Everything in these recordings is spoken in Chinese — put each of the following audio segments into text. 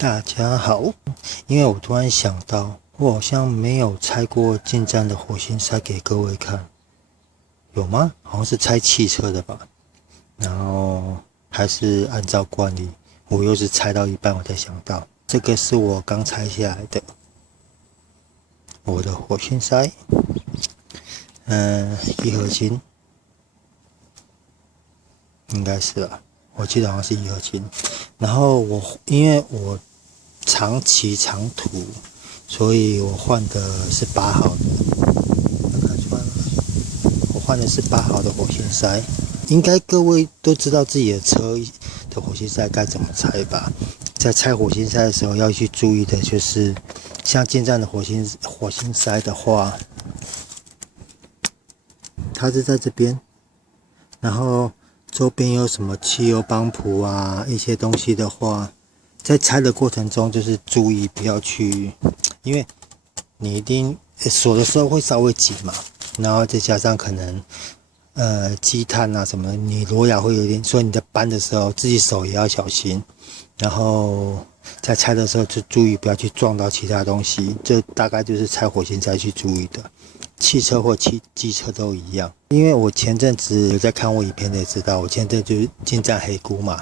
大家好，因为我突然想到，我好像没有拆过进站的火星塞给各位看，有吗？好像是拆汽车的吧。然后还是按照惯例，我又是拆到一半我才想到，这个是我刚拆下来的，我的火星塞，一合金，应该是吧？我记得好像是一合金。然后因为我长期长途，所以我换的是8号的，能看出来吗？我换的是8号的火星塞。应该各位都知道自己的车的火星塞该怎么拆吧？在拆火星塞的时候要去注意的就是，像进站的火星塞的话，它是在这边，然后周边有什么汽油帮浦啊一些东西的话，在拆的过程中就是注意不要去，因为你一定锁的时候会稍微紧嘛，然后再加上可能积碳啊什么的，你螺牙会有点，所以你在搬的时候自己手也要小心，然后在拆的时候就注意不要去撞到其他东西，这大概就是拆火星塞去注意的。汽车或机车都一样，因为我前阵子有在看我影片的也知道，我前阵就是进站黑菇嘛，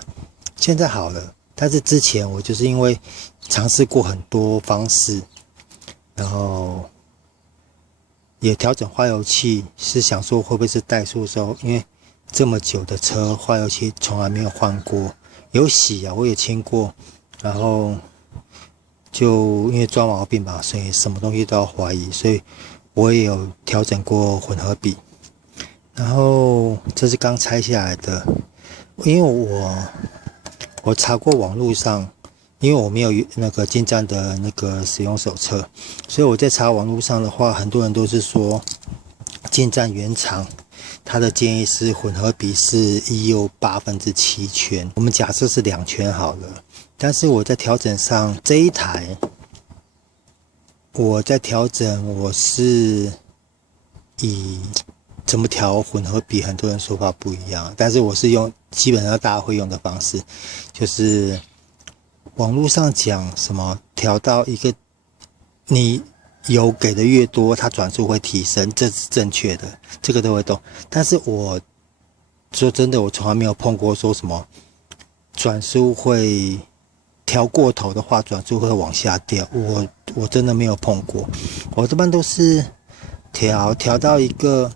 现在好了，但是之前我就是因为尝试过很多方式，然后也调整化油器，是想说会不会是怠速的时候，因为这么久的车化油器从来没有换过，有洗啊，我也清过，然后就因为抓毛病吧，所以什么东西都要怀疑，所以我也有调整过混合比，然后这是刚拆下来的，因为我查过网络上，因为我没有那个进站的那个使用手册，所以我在查网络上的话，很多人都是说进站原厂它的建议是混合比是1又7/8圈，我们假设是2圈好了，但是我在调整上这一台。我在调整，我是以怎么调混合比，很多人说法不一样，但是我是用基本上大家会用的方式，就是网络上讲什么调到一个你油给的越多，它转速会提升，这是正确的，这个都会动。但是我说真的，我从来没有碰过说什么转速会调过头的话，转速会往下掉。我真的没有碰过，我这般都是调到一个，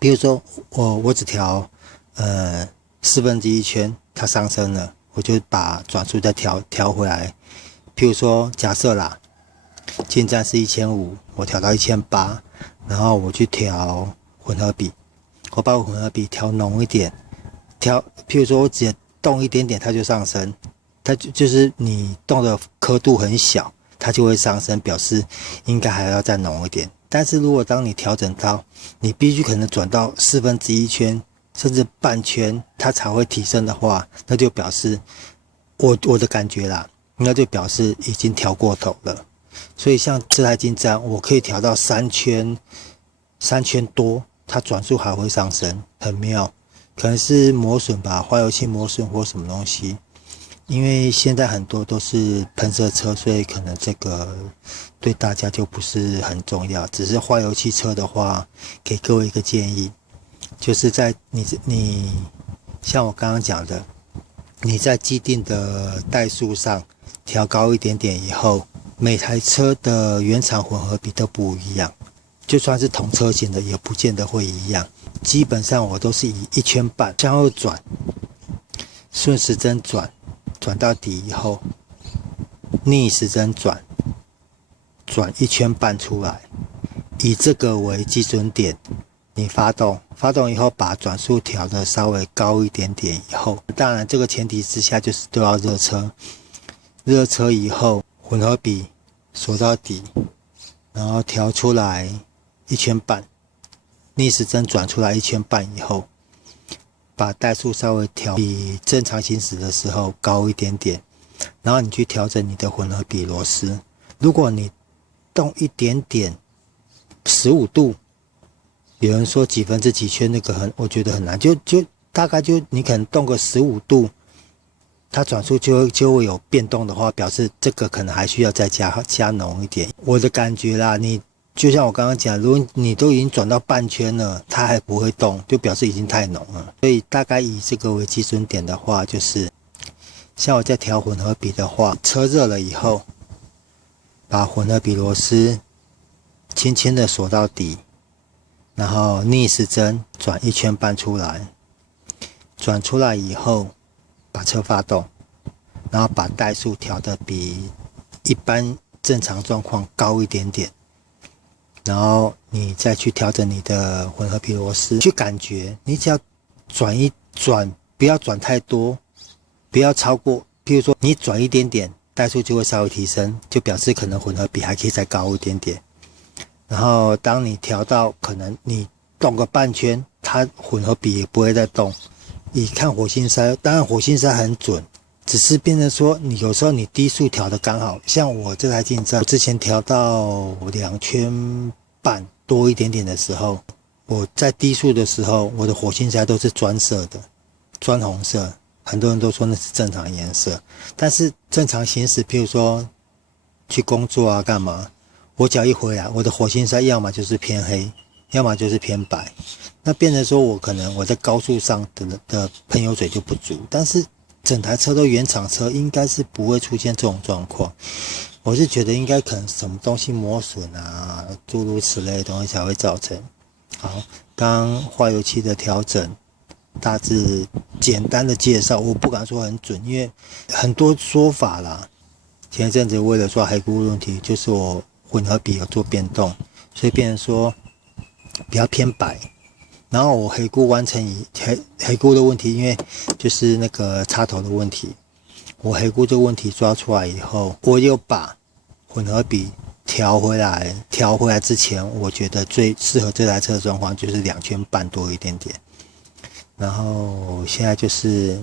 比如说我只调1/4圈，它上升了，我就把转速再调回来。譬如说假设啦，进站是1500，我调到1800，然后我去调混合比，我把混合比调浓一点，譬如说我只动一点点它就上升，它就是你动的刻度很小，它就会上升，表示应该还要再浓一点。但是如果当你调整到你必须可能转到1/4圈甚至半圈它才会提升的话，那就表示我的感觉啦，那就表示已经调过头了。所以像这台进站我可以调到3圈多，它转速还会上升，很妙，可能是磨损吧，化油器磨损或什么东西。因为现在很多都是喷射车，所以可能这个对大家就不是很重要。只是化油器车的话，给各位一个建议，就是在你像我刚刚讲的，你在既定的怠速上调高一点点以后，每台车的原厂混合比都不一样，就算是同车型的也不见得会一样。基本上我都是以1圈半向后转，顺时针转到底以后，逆时针转1圈半出来，以这个为基准点，你发动以后把转速调的稍微高一点点以后，当然这个前提之下就是都要热车以后混合比锁到底，然后调出来1圈半，逆时针转出来1圈半以后，把怠速稍微调比正常行驶的时候高一点点，然后你去调整你的混合比螺丝。如果你动一点点15度，有人说几分之几圈那个我觉得很难，就大概就你可能动个15度，它转速就会有变动的话，表示这个可能还需要再加浓一点。我的感觉啦，你就像我刚刚讲，如果你都已经转到半圈了，它还不会动，就表示已经太浓了。所以大概以这个为基准点的话，就是像我在调混合比的话，车热了以后，把混合比螺丝轻轻的锁到底，然后逆时针转1圈半出来，转出来以后把车发动，然后把怠速调的比一般正常状况高一点点，然后你再去调整你的混合比螺丝，去感觉你只要转一转，不要转太多，不要超过，譬如说你转一点点，怠速就会稍微提升，就表示可能混合比还可以再高一点点。然后当你调到可能你动个半圈，它混合比也不会再动。你看火星塞，当然火星塞很准，只是变成说你有时候你低速调的刚好，像我这台进站，我之前调到2圈半多一点点的时候，我在低速的时候，我的火星塞都是砖色的，砖红色，很多人都说那是正常颜色，但是正常行驶，譬如说去工作啊干嘛，我脚一回来，我的火星塞要么就是偏黑，要么就是偏白。那变成说我可能我在高速上的喷油嘴就不足，但是整台车都原厂车，应该是不会出现这种状况。我是觉得应该可能什么东西磨损啊，诸如此类的东西才会造成。好，刚化油器的调整，大致简单的介绍，我不敢说很准，因为很多说法啦。前一阵子为了抓黑菇问题，就是我混合比有做变动，所以变成说比较偏白。然后我黑菇完成黑菇的问题，因为就是那个插头的问题，我黑菇这个问题抓出来以后，我又把混合比调回来。调回来之前，我觉得最适合这台车的状况就是2圈半多一点点。然后现在就是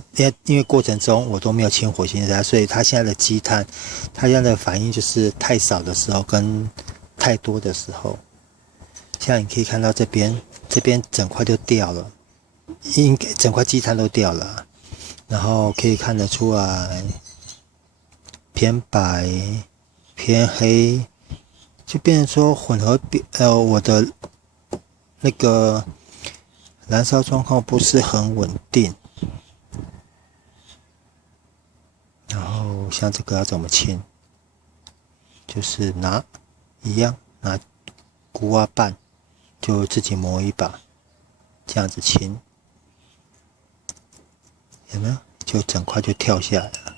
因为过程中我都没有清火星塞，所以它现在的积碳，它现在的反应就是太少的时候跟太多的时候。像你可以看到这边整块就掉了，整块积碳都掉了，然后可以看得出来偏白偏黑，就变成说混合比我的那个燃烧状况不是很稳定。然后像这个要怎么清，就是拿菇蛙瓣就自己磨一把，这样子清，有没有？就整块就跳下来了。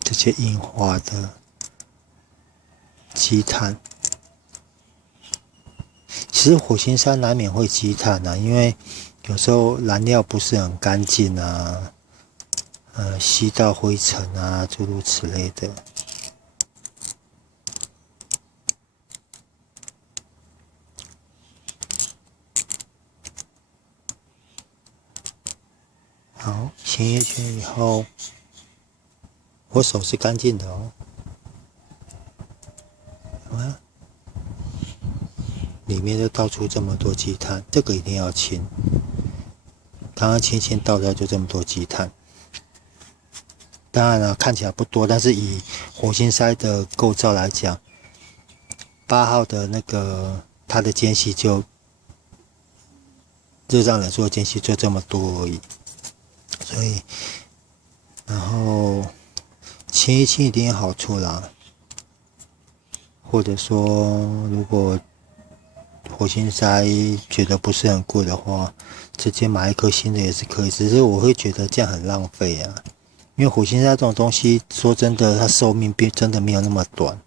这些硬化的积碳，其实火星塞难免会积碳啊，因为有时候燃料不是很干净啊，吸到灰尘啊，诸如此类的。好，清一圈以后，我手是干净的哦。里面就倒出这么多积碳，这个一定要清。刚刚清倒出来就这么多积碳。当然了，看起来不多，但是以火星塞的构造来讲，8号的那个它的间隙就热胀冷缩的间隙就这么多而已，所以然后清一清一定有好处啦。或者说，如果火星塞觉得不是很贵的话，直接买一颗新的也是可以，只是我会觉得这样很浪费啊。因为火星塞这种东西，说真的，它寿命真的没有那么短，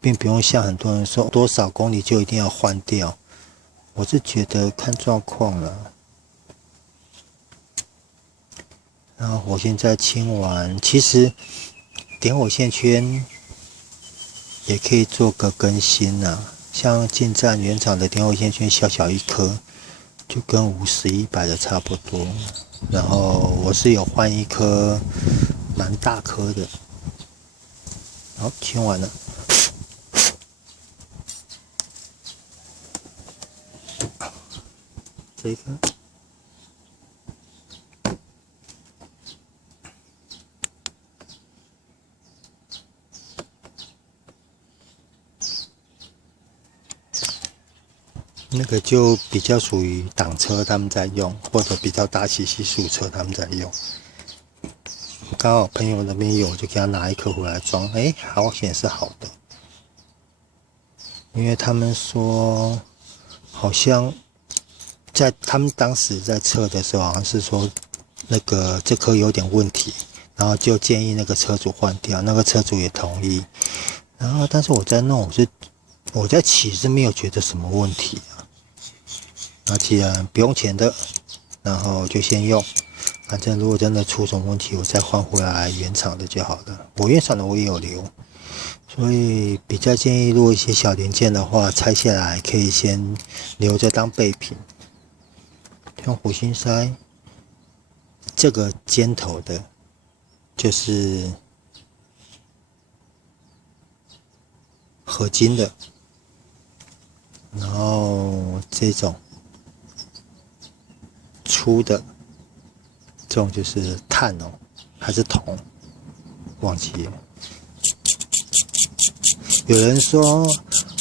并不用像很多人说多少公里就一定要换掉。我是觉得看状况了。然后火星塞清完，其实点火线圈也可以做个更新啊。像进站原厂的点火线圈小小一颗，就跟50、100的差不多。然后我是有换一颗蛮大颗的。好，清完了。这一颗。那个就比较属于挡车他们在用，或者比较大气系数车他们在用。刚好朋友那边有，我就给他拿一颗回来装，好险是好的。因为他们说，好像在他们当时在测的时候，好像是说那个这颗有点问题，然后就建议那个车主换掉，那个车主也同意。然后，但是我在弄，我在骑是没有觉得什么问题啊。那既然不用钱的，然后就先用，反正如果真的出什么问题，我再换回来原厂的就好了。我原厂的我也有留。所以比较建议，如果一些小零件的话，拆下来可以先留着当备品。像火星塞这个尖头的，就是合金的，然后这种粗的，这种就是碳哦，还是铜，忘记了。有人说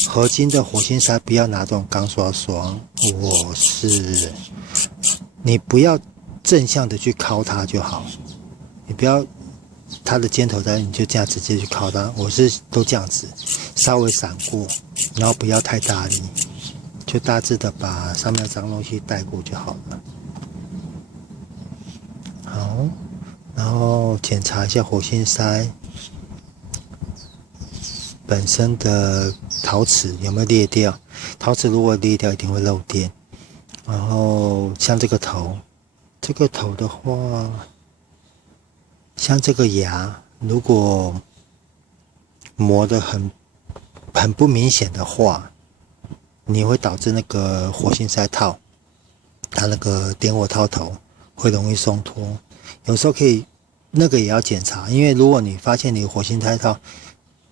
合金的火星塞不要拿这种钢刷刷，你不要正向的去敲它就好，你不要它的尖头在，你就这样直接去敲它。我是都这样子，稍微闪过，然后不要太大力，就大致的把上面的脏东西带过就好了。好，然后检查一下火星塞本身的陶瓷有没有裂掉，陶瓷如果裂掉一定会漏电。然后像这个头的话，像这个牙如果磨得很不明显的话，你会导致那个火星塞套它那个点火套头会容易松脱。有时候可以那个也要检查，因为如果你发现你火星塞套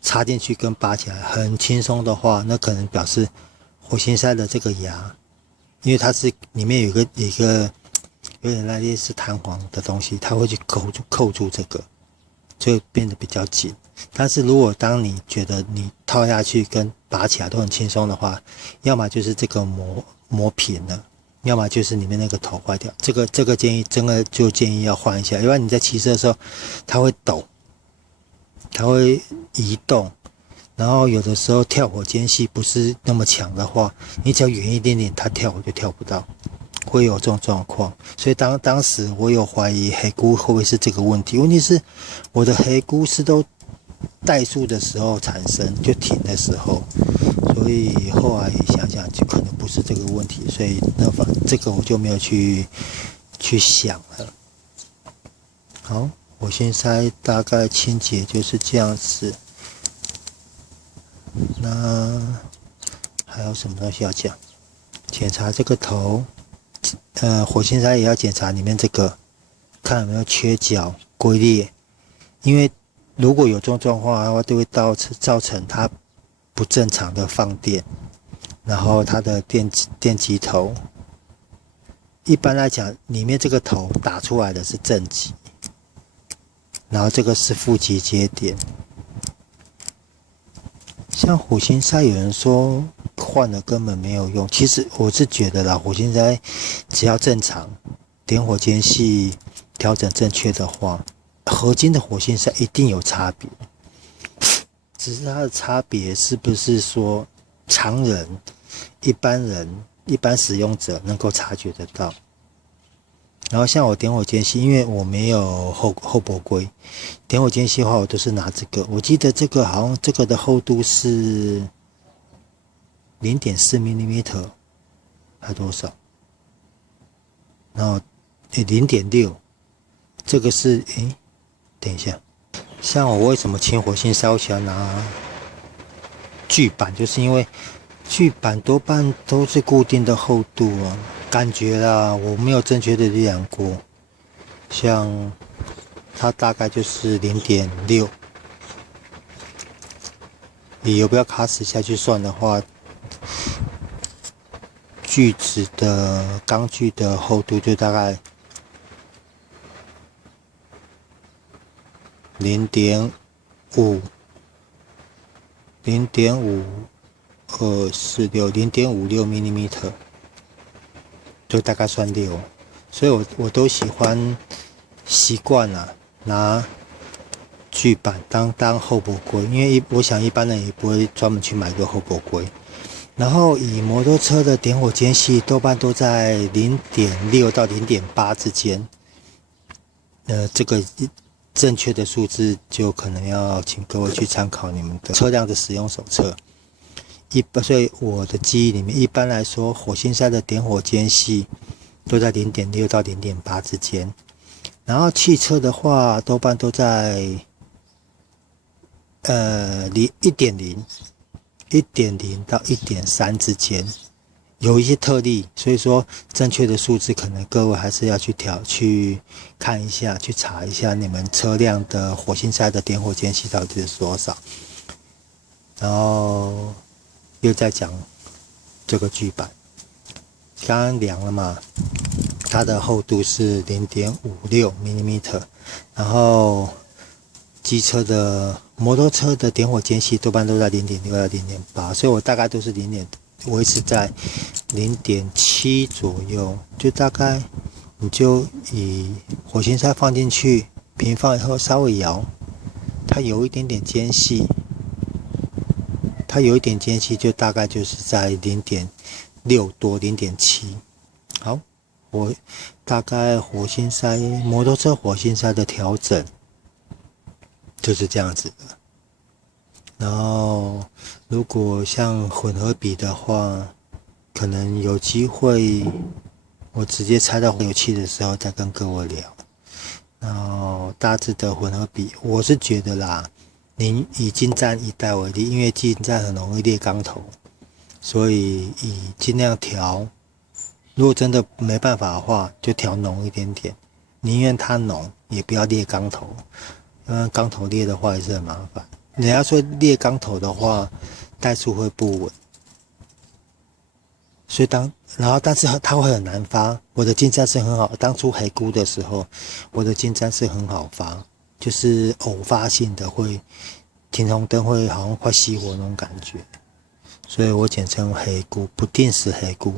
插进去跟拔起来很轻松的话，那可能表示火星塞的这个牙，因为它是里面有一个有点类似弹簧的东西，它会去扣住这个，就变得比较紧。但是如果当你觉得你套下去跟拔起来都很轻松的话，要么就是这个磨平了，要么就是里面那个头坏掉。这个真的就建议要换一下，因为你在骑车的时候它会抖，它会移动，然后有的时候跳火间隙不是那么强的话，你只要远一点点，它跳火就跳不到，会有这种状况。所以当时我有怀疑黑菇会不会是这个问题。问题是我的黑菇是都怠速的时候产生，就停的时候，所以后来想想就可能不是这个问题，所以这个我就没有去想了。好，我现在大概清洁就是这样子。那还有什么东西要讲？检查这个头，火星塞也要检查里面这个，看有没有缺角、龟裂，因为如果有这种状况的话，就会造成它不正常的放电，然后它的电极头，一般来讲，里面这个头打出来的是正极，然后这个是负极接点。像火星塞，有人说换了根本没有用，其实我是觉得啦，火星塞只要正常，点火间隙调整正确的话，合金的火星塞一定有差别，只是它的差别是不是说常人、一般使用者能够察觉得到。然后像我点火间隙，因为我没有后薄龟，点火间隙的话，我都是拿这个。我记得这个好像这个的厚度是 0.4 mm， 还多少？然后0.6，这个是等一下，像我为什么清火星塞我喜欢拿锯板，就是因为锯板多半都是固定的厚度啊。感觉啦，我没有正确的量过，像它大概就是0.6，以游标卡尺下去算的话，锯子的钢锯的厚度就大概0.5 0.56mm，就大概算6，所以我都喜欢习惯拿锯板当后驳龟，因为我想一般人也不会专门去买个后驳龟。然后以摩托车的点火间隙多半都在0.6到0.8之间，这个正确的数字就可能要请各位去参考你们的车辆的使用手册。所以我的记忆里面，一般来说火星塞的点火间隙都在0.6到0.8之间，然后汽车的话多半都在1.0到1.3之间，有一些特例，所以说正确的数字可能各位还是要去看一下，去查一下你们车辆的火星塞的点火间隙到底是多少。然后又在讲这个锯板，刚刚量了嘛，它的厚度是0.56mm，然后摩托车的点火间隙多半都在0.6到0.8，所以我大概都是维持在0.7左右，就大概你就以火星塞放进去，平放以后稍微摇，它有一点点间隙，就大概就是在0.6多0.7。好，我大概摩托车火星塞的调整就是这样子的。然后如果像混合比的话，可能有机会我直接拆到油器的时候再跟各位聊。然后大致的混合比，我是觉得啦，您以进站1代为例，因为进站很容易裂缸头，所以尽量调。如果真的没办法的话，就调浓一点点，宁愿它浓，也不要裂缸头，因为缸头裂的话也是很麻烦。人家说裂缸头的话，怠速会不稳，所以但是它会很难发。我的进站是很好，当初黑估的时候，我的进站是很好发，就是偶发性的会停红灯会好像快熄火那种感觉，所以我简称黑估，不定时黑估。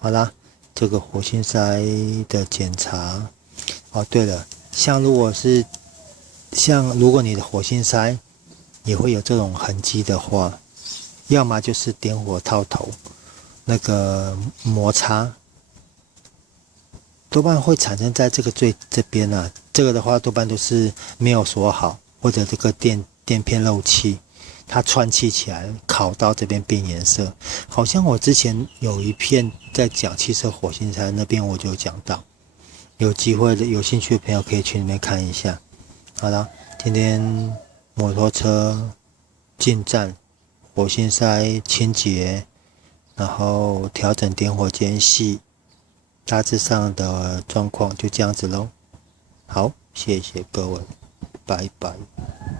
好啦，这个火星塞的检查。哦，对了，如果你的火星塞也会有这种痕迹的话，要么就是点火套头那个摩擦，多半会产生在这个这边啊。这个的话多半都是没有锁好，或者这个垫片漏气，它串气起来，烤到这边变颜色。好像我之前有一片在讲汽车火星塞，那边我就讲到，有机会的有兴趣的朋友可以去里面看一下。好了，今天摩托车进站、火星塞清洁，然后调整点火间隙，大致上的状况就这样子咯。好，谢谢各位，拜拜。